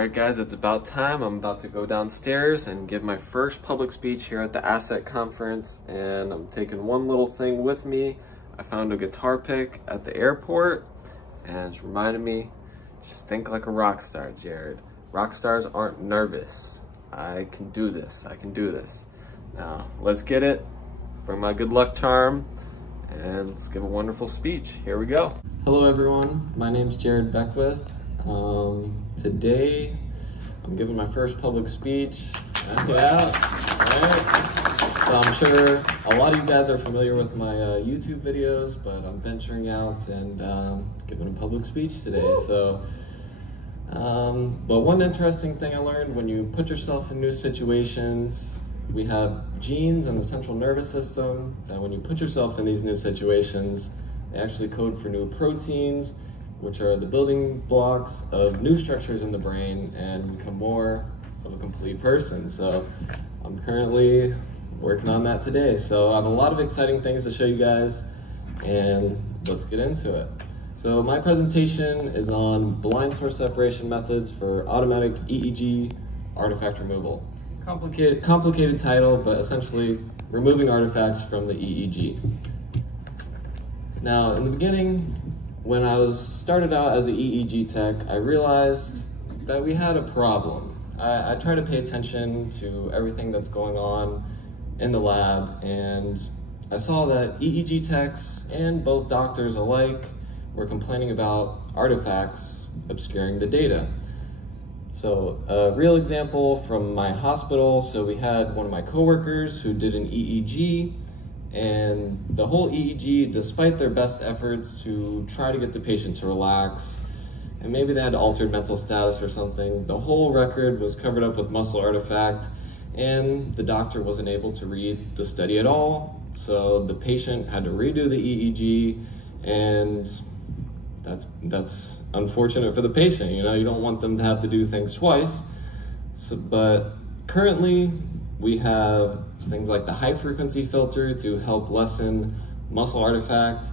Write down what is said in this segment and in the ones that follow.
Alright guys, it's about time. I'm about to go downstairs and give my first public speech here at the ASET conference, and I'm taking one little thing with me. I found a guitar pick at the airport and it's reminded me, just think like a rock star, Jared. Rock stars aren't nervous. I can do this, I can do this. Now, let's get it, bring my good luck charm, and let's give a wonderful speech. Here we go. Hello everyone, my name's Jared Beckwith. Today I'm giving my first public speech. Yeah, right. So I'm sure a lot of you guys are familiar with my YouTube videos, but I'm venturing out and giving a public speech today. So, but one interesting thing I learned: when you put yourself in new situations, we have genes in the central nervous system that when you put yourself in these new situations, they actually code for new proteins, which are the building blocks of new structures in the brain, and become more of a complete person. So I'm currently working on that today. So I have a lot of exciting things to show you guys, and let's get into it. So my presentation is on blind source separation methods for automatic EEG artifact removal. Complicated title, but essentially removing artifacts from the EEG. Now, in the beginning, when I started out as an EEG tech, I realized that we had a problem. I try to pay attention to everything that's going on in the lab, and I saw that EEG techs and both doctors alike were complaining about artifacts obscuring the data. So a real example from my hospital, so we had one of my coworkers who did an EEG, and the whole EEG, despite their best efforts to try to get the patient to relax, and maybe they had altered mental status or something, the whole record was covered up with muscle artifact, and the doctor wasn't able to read the study at all. So the patient had to redo the EEG, and that's unfortunate for the patient. You know, you don't want them to have to do things twice. So, but currently we have things like the high frequency filter to help lessen muscle artifact.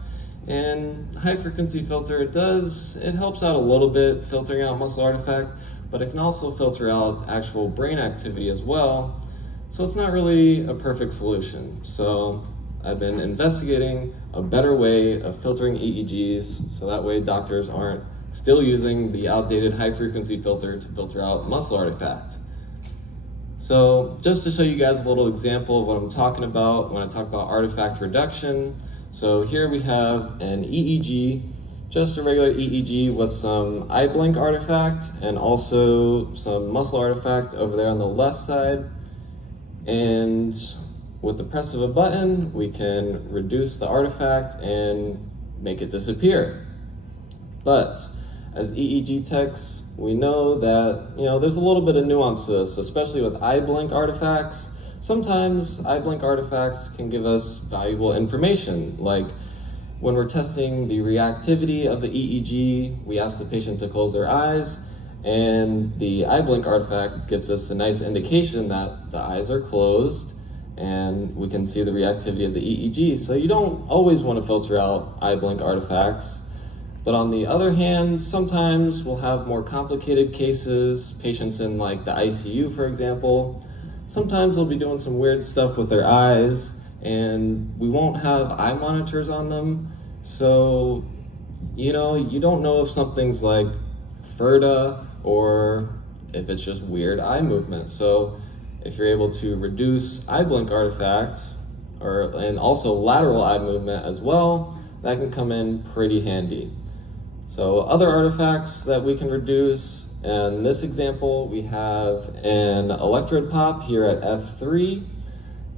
And high frequency filter, it helps out a little bit filtering out muscle artifact, but it can also filter out actual brain activity as well. So it's not really a perfect solution. So I've been investigating a better way of filtering EEGs, so that way doctors aren't still using the outdated high frequency filter to filter out muscle artifact. So just to show you guys a little example of what I'm talking about when I talk about artifact reduction. So here we have an EEG, just a regular EEG with some eye blink artifact and also some muscle artifact over there on the left side. And with the press of a button, we can reduce the artifact and make it disappear. But as EEG techs, we know that, there's a little bit of nuance to this, especially with eye blink artifacts. Sometimes eye blink artifacts can give us valuable information, like when we're testing the reactivity of the EEG, we ask the patient to close their eyes, and the eye blink artifact gives us a nice indication that the eyes are closed, and we can see the reactivity of the EEG. So you don't always want to filter out eye blink artifacts. But on the other hand, sometimes we'll have more complicated cases, patients in like the ICU, for example. Sometimes they'll be doing some weird stuff with their eyes, and we won't have eye monitors on them. So, you don't know if something's like FERDA or if it's just weird eye movement. So if you're able to reduce eye blink artifacts, and also lateral eye movement as well, that can come in pretty handy. So other artifacts that we can reduce, in this example, we have an electrode pop here at F3,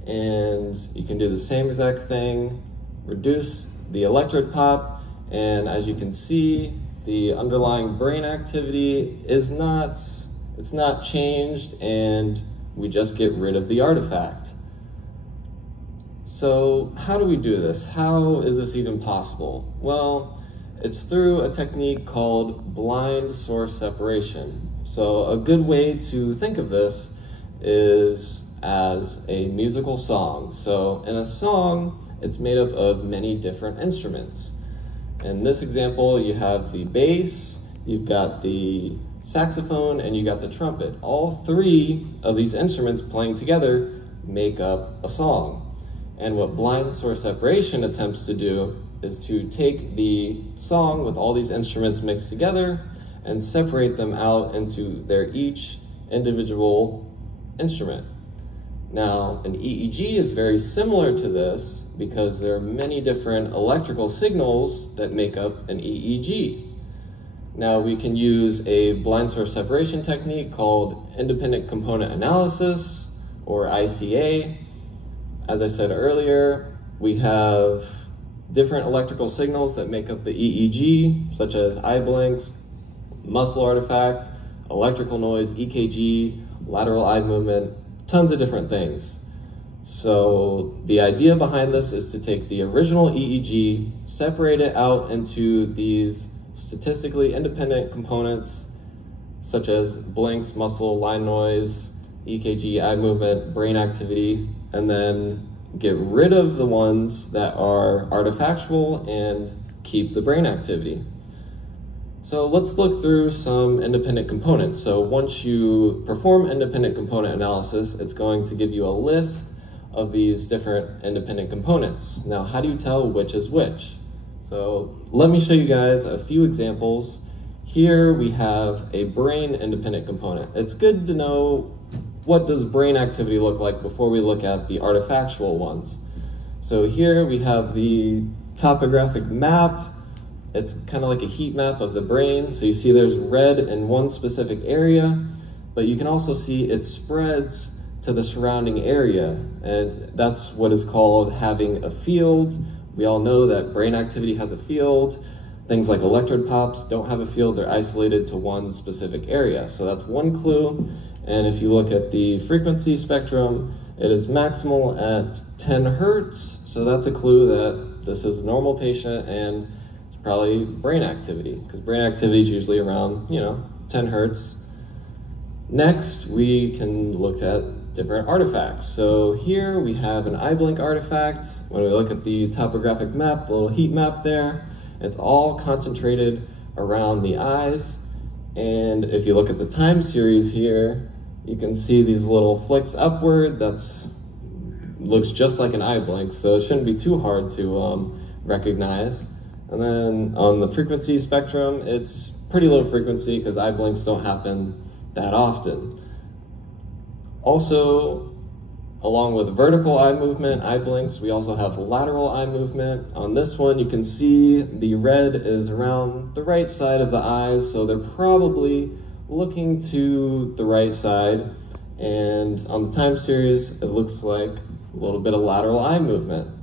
and you can do the same exact thing, reduce the electrode pop, and as you can see, the underlying brain activity it's not changed, and we just get rid of the artifact. So how do we do this? How is this even possible? Well, it's through a technique called blind source separation. So a good way to think of this is as a musical song. So in a song, it's made up of many different instruments. In this example, you have the bass, you've got the saxophone and you got the trumpet. All three of these instruments playing together make up a song. And what blind source separation attempts to do is to take the song with all these instruments mixed together and separate them out into their each individual instrument. Now, an EEG is very similar to this because there are many different electrical signals that make up an EEG. Now, we can use a blind source separation technique called independent component analysis, or ICA. As I said earlier, we have different electrical signals that make up the EEG, such as eye blinks, muscle artifact, electrical noise, EKG, lateral eye movement, tons of different things. So the idea behind this is to take the original EEG, separate it out into these statistically independent components, such as blinks, muscle, line noise, EKG, eye movement, brain activity, and then get rid of the ones that are artifactual and keep the brain activity. So let's look through some independent components. So once you perform independent component analysis, it's going to give you a list of these different independent components. Now, how do you tell which is which? So let me show you guys a few examples. Here we have a brain independent component. It's good to know what does brain activity look like before we look at the artifactual ones. So here we have the topographic map. It's kind of like a heat map of the brain. So you see there's red in one specific area, but you can also see it spreads to the surrounding area. And that's what is called having a field. We all know that brain activity has a field. Things like electrode pops don't have a field, they're isolated to one specific area. So that's one clue. And if you look at the frequency spectrum, it is maximal at 10 hertz. So that's a clue that this is a normal patient and it's probably brain activity, because brain activity is usually around, 10 hertz. Next, we can look at different artifacts. So here we have an eye blink artifact. When we look at the topographic map, the little heat map there, it's all concentrated around the eyes. And if you look at the time series here, you can see these little flicks upward. Looks just like an eye blink, so it shouldn't be too hard to recognize. And then on the frequency spectrum, it's pretty low frequency because eye blinks don't happen that often. Also, along with vertical eye movement, eye blinks, we also have lateral eye movement. On this one, you can see the red is around the right side of the eyes, so they're probably looking to the right side. And on the time series, it looks like a little bit of lateral eye movement.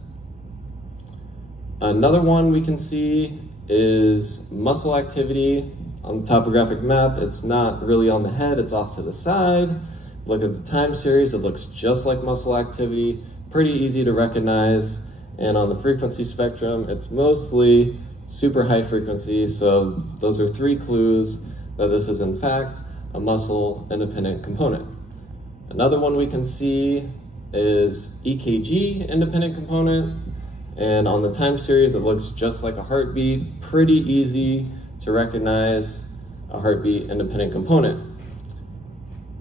Another one we can see is muscle activity. On the topographic map, it's not really on the head, it's off to the side. Look at the time series, it looks just like muscle activity, pretty easy to recognize. And on the frequency spectrum, it's mostly super high frequency, so those are three clues that this is in fact a muscle independent component. Another one we can see is EKG independent component, and on the time series it looks just like a heartbeat, pretty easy to recognize a heartbeat independent component.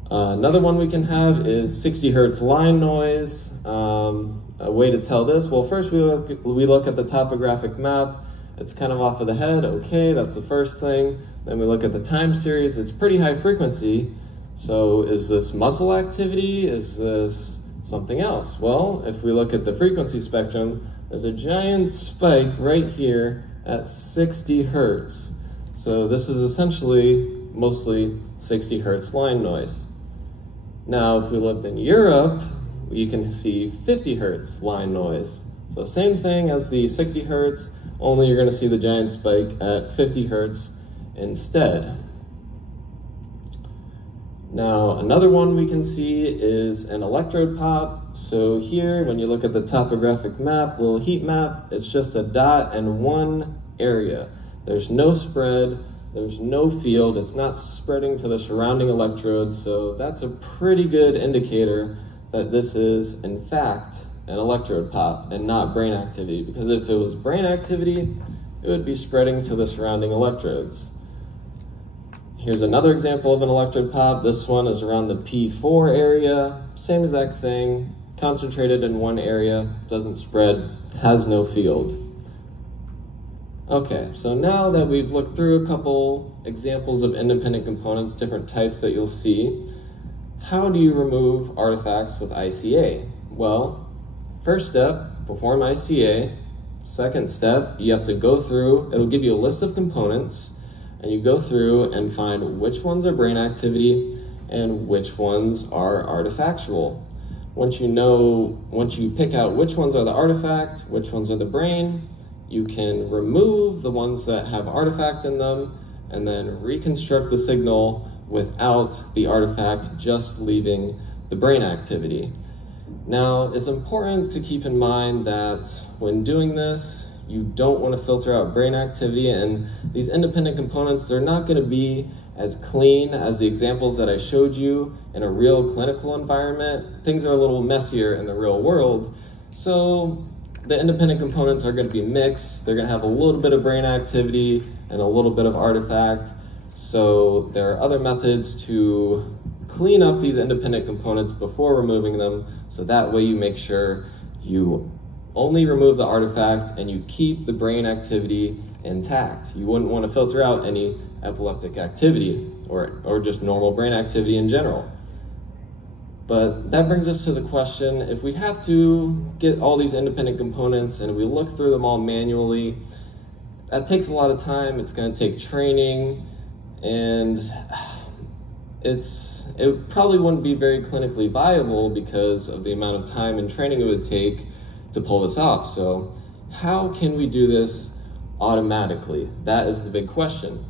Another one we can have is 60 hertz line noise. A way to tell this, well, first we look at the topographic map. It's kind of off of the head, okay, that's the first thing. Then we look at the time series, it's pretty high frequency. So is this muscle activity? Is this something else? Well, if we look at the frequency spectrum, there's a giant spike right here at 60 hertz. So this is essentially mostly 60 hertz line noise. Now, if we looked in Europe, you can see 50 hertz line noise. So same thing as the 60 hertz, only you're going to see the giant spike at 50 hertz instead. Now, another one we can see is an electrode pop. So here, when you look at the topographic map, little heat map, it's just a dot and one area. There's no spread, there's no field, it's not spreading to the surrounding electrodes, so that's a pretty good indicator that this is, in fact, an electrode pop and not brain activity, because if it was brain activity, it would be spreading to the surrounding electrodes. Here's another example of an electrode pop. This one is around the P4 area. Same exact thing, concentrated in one area, doesn't spread, has no field. Okay, so now that we've looked through a couple examples of independent components, different types that you'll see, how do you remove artifacts with ICA? Well, first step, perform ICA. Second step, you have to go through, it'll give you a list of components, and you go through and find which ones are brain activity and which ones are artifactual. Once you pick out which ones are the artifact, which ones are the brain, you can remove the ones that have artifact in them and then reconstruct the signal without the artifact, just leaving the brain activity. Now, it's important to keep in mind that when doing this, you don't want to filter out brain activity, and these independent components, they're not going to be as clean as the examples that I showed you in a real clinical environment. Things are a little messier in the real world, so the independent components are going to be mixed. They're going to have a little bit of brain activity and a little bit of artifact. So there are other methods to clean up these independent components before removing them, so that way you make sure you only remove the artifact and you keep the brain activity intact. You wouldn't want to filter out any epileptic activity or just normal brain activity in general. But that brings us to the question, if we have to get all these independent components and we look through them all manually, that takes a lot of time. It's going to take training, and it probably wouldn't be very clinically viable because of the amount of time and training it would take to pull this off. So how can we do this automatically? That is the big question.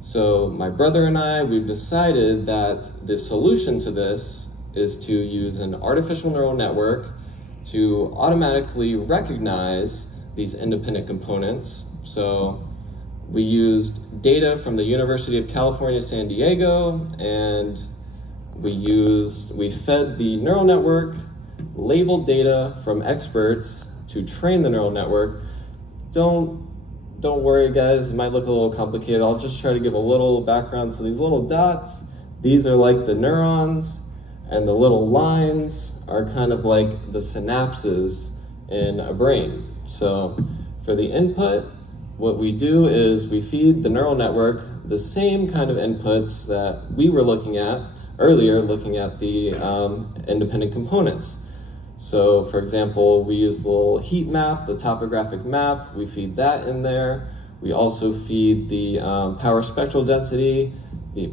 So my brother and I, we've decided that the solution to this is to use an artificial neural network to automatically recognize these independent components. So we used data from the University of California, San Diego, and we fed the neural network labeled data from experts to train the neural network. Don't worry, guys, it might look a little complicated. I'll just try to give a little background. So these little dots, these are like the neurons, and the little lines are kind of like the synapses in a brain. So for the input, what we do is we feed the neural network the same kind of inputs that we were looking at earlier, looking at the independent components. So for example, we use the little heat map, the topographic map, we feed that in there. We also feed the power spectral density,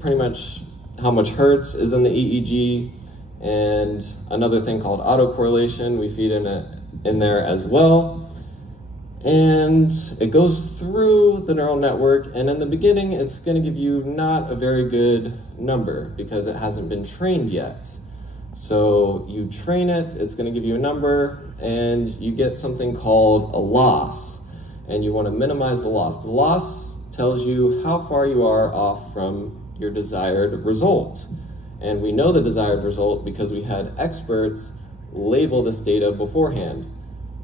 pretty much how much hertz is in the EEG, and another thing called autocorrelation we feed in there as well. And it goes through the neural network, and in the beginning it's going to give you not a very good number because it hasn't been trained yet. So you train it, it's going to give you a number, and you get something called a loss, and you want to minimize the loss. The loss tells you how far you are off from your desired result. And we know the desired result because we had experts label this data beforehand.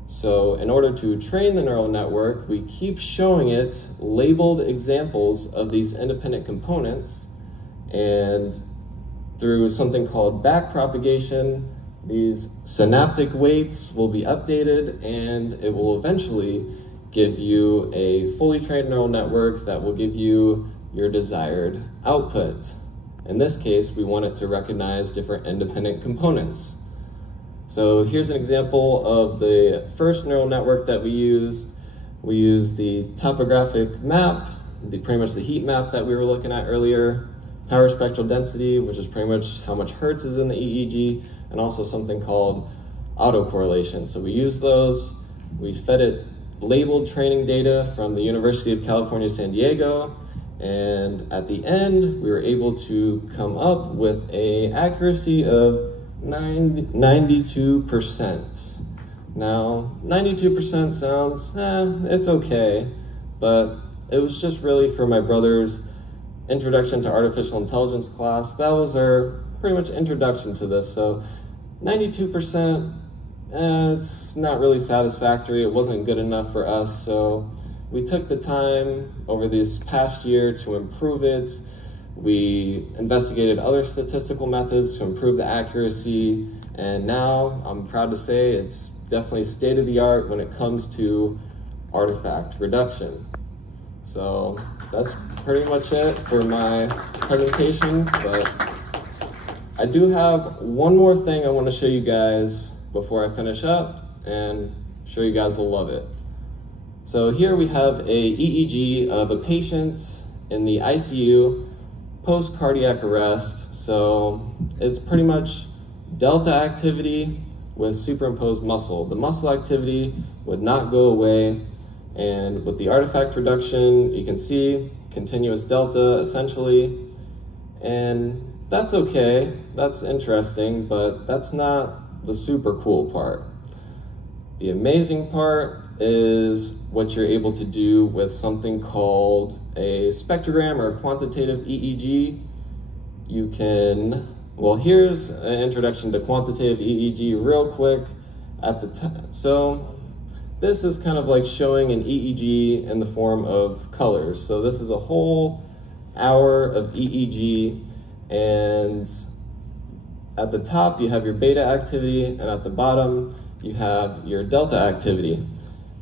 So in order to train the neural network, we keep showing it labeled examples of these independent components, and through something called backpropagation, these synaptic weights will be updated, and it will eventually give you a fully trained neural network that will give you your desired output. In this case, we want it to recognize different independent components. So here's an example of the first neural network that we used. We used the topographic map, pretty much the heat map that we were looking at earlier, power spectral density, which is pretty much how much hertz is in the EEG, and also something called autocorrelation. So we used those, we fed it labeled training data from the University of California, San Diego, and at the end, we were able to come up with an accuracy of 92%. Now, 92% sounds, it's okay, but it was just really for my brother's Introduction to Artificial Intelligence class. That was our pretty much introduction to this. So 92%, it's not really satisfactory. It wasn't good enough for us. So we took the time over this past year to improve it. We investigated other statistical methods to improve the accuracy, and now I'm proud to say it's definitely state-of-the-art when it comes to artifact reduction. So that's pretty much it for my presentation, but I do have one more thing I want to show you guys before I finish up, and I'm sure you guys will love it. So here we have a EEG of a patient in the ICU post-cardiac arrest. So it's pretty much delta activity with superimposed muscle. The muscle activity would not go away, and with the artifact reduction, you can see continuous delta essentially, and that's okay, that's interesting, but that's not the super cool part. The amazing part is what you're able to do with something called a spectrogram or a quantitative EEG. You can, well, here's an introduction to quantitative EEG real quick at the time. So this is kind of like showing an EEG in the form of colors. So this is a whole hour of EEG, and at the top you have your beta activity, and at the bottom you have your delta activity.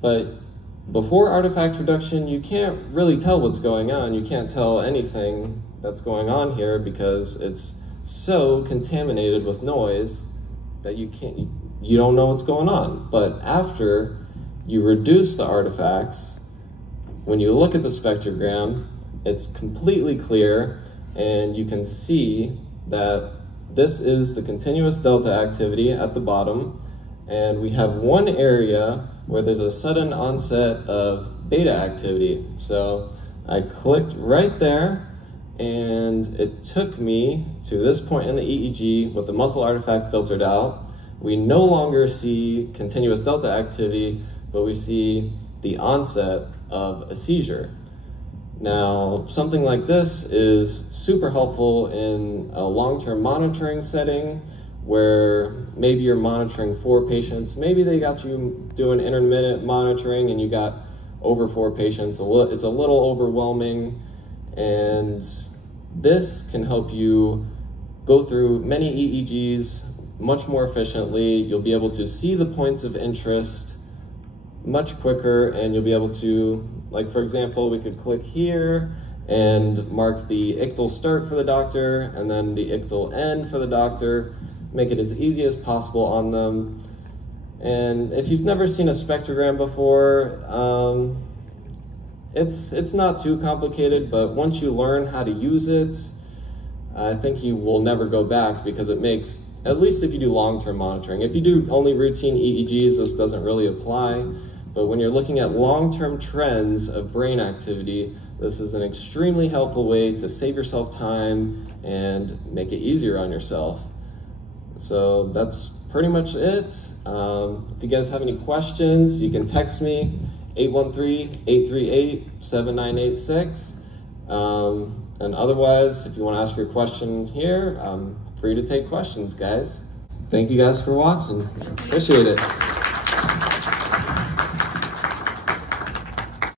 But before artifact reduction, you can't really tell what's going on. You can't tell anything that's going on here because it's so contaminated with noise that you don't know what's going on. But after you reduce the artifacts, when you look at the spectrogram, it's completely clear, and you can see that this is the continuous delta activity at the bottom, and we have one area where there's a sudden onset of beta activity. So I clicked right there, and it took me to this point in the EEG with the muscle artifact filtered out. We no longer see continuous delta activity, but we see the onset of a seizure. Now, something like this is super helpful in a long-term monitoring setting where maybe you're monitoring 4 patients. Maybe they got you doing intermittent monitoring and you got over 4 patients. It's a little overwhelming, and this can help you go through many EEGs much more efficiently. You'll be able to see the points of interest much quicker, and you'll be able to, like for example, we could click here and mark the ictal start for the doctor and then the ictal end for the doctor, make it as easy as possible on them. And if you've never seen a spectrogram before, it's not too complicated, but once you learn how to use it, I think you will never go back, because it makes, at least if you do long-term monitoring. If you do only routine EEGs, this doesn't really apply. But when you're looking at long-term trends of brain activity, this is an extremely helpful way to save yourself time and make it easier on yourself. So that's pretty much it. If you guys have any questions, you can text me, 813-838-7986. And otherwise, if you want to ask your question here, I'm free to take questions, guys. Thank you guys for watching. Appreciate it.